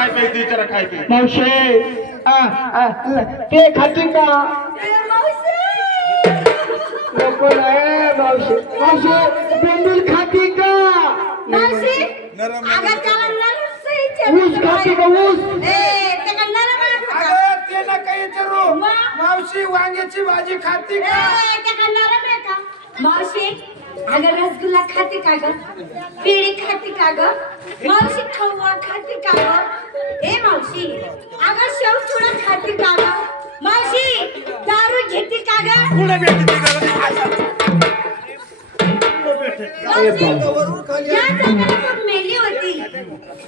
खाय पाहिजे विचारा खाय पाहिजे मावशी ते खाती का नको नाही मावशी मावशी बेंदूल खाती का मावशी नरम अगं त्याला नरम सहीचे ऊस खाती का ऊस ते का नरम आहे अगं ते ना काही विचारू मावशी वांग्याची भाजी खाती का ते का नरम आहे का मावशी अगं रसगुल्ला खाते का ग पेढे खाते का ग मावशी खवा खाते का ग ए मावशी अगं शेवचुडा खाते का ग मावशी दारू घेते का ग कुठे भेटते का मावशी या जागाला पण मेली होती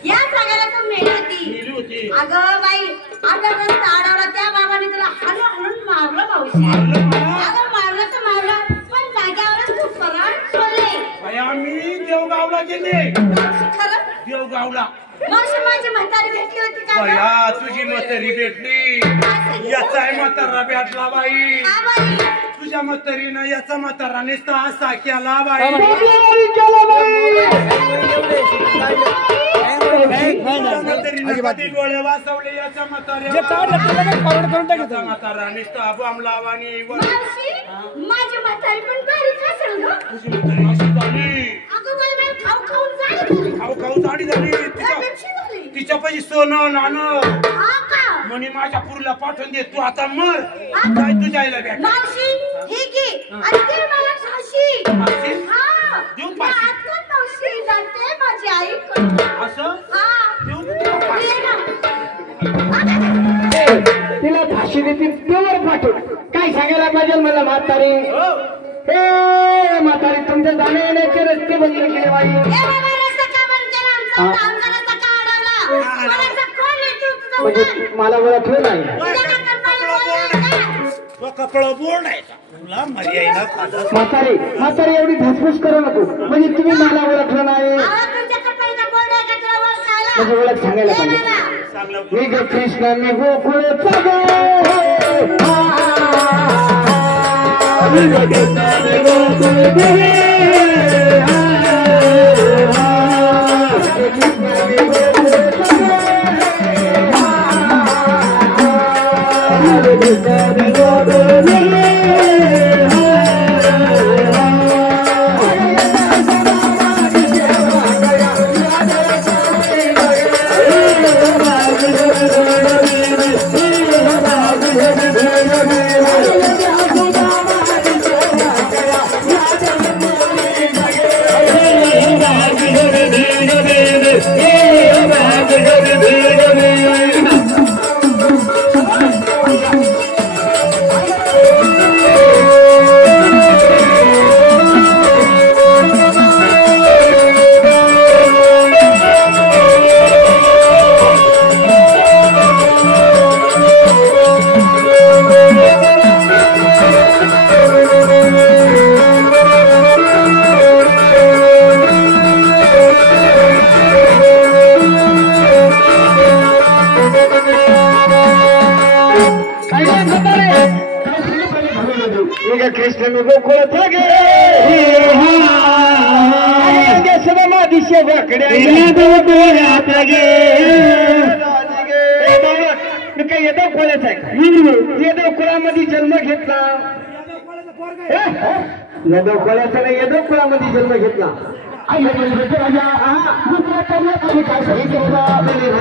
या जागाला पण मेली होती अगं बाई आता रस्ता अडवला त्या बाबाने तुला हलून हलून मारलं मावशी अगं मारलं तर मारलं पण जाग्यावरच तू परार सोडले आम्ही देवगावला गेले खरं देवगावला मावशी माझी म्हातारी भेटली होती का ग? बया तुझी म्हातारी भेटली याचा म्हातारा भेटला बाई हा बाई तुझ्या म्हातारीनं याचा म्हातारा नुसता असा केला बाई म्हातारीनं कधी डोळे वाचवले याचा म्हातारा नुसता बॉम्ब लावानी मावशी माझी म्हातारी पण बारीक असेल ग तुझी म्हातारी अशी झाली अगं बाई बाई खाऊ खाऊन झाली खाऊ खाऊ जाडी झाली तिच्या पैसे सोनं नाणं हा का म्हणे माझ्या पुरीला पाठवून दे तू आता मर काय तुझ्या आईला भेट मावशी हे घे आणि ते मला फाशी फाशी? हा देऊ मी फाशी? आता मावशी जाते माझी आई असं हा देऊ तुला फाशी? ये ना. तिला फाशी देतील तेवर पाठव काय सांगायला पाहिजे मला म्हातारी हो. हे म्हातारी तुमच्या जाण्या येण्याचे रस्ते बंद केले बाई ए बाबा रस्ता का बंद केला आमचा आमचा का अडवला कोणाचा कोण येतो तुझा म्हणजे मला ओळखलं नाही कपडा बोर्ड आहे तुला मर्यादा खातात म्हातारी म्हातारी एवढी धसफूस करू नको म्हणजे तुम्ही मला ओळखलं नाही म्हणजे ओळख सांगायला पाहिजे मी ग कृष्ण मी गोकुळचा ग मी ग कृष्ण मी गोकुळचा कृष्ण मी गोकुळत गे समाधीशे वाकड्या मी काय येदव खोळ्याच आहे येदव कुळामध्ये जन्म घेतला येदव खोळ्याचा नाही येदव कुळामध्ये जन्म घेतला आई राजा दुसऱ्या काय सांगितलं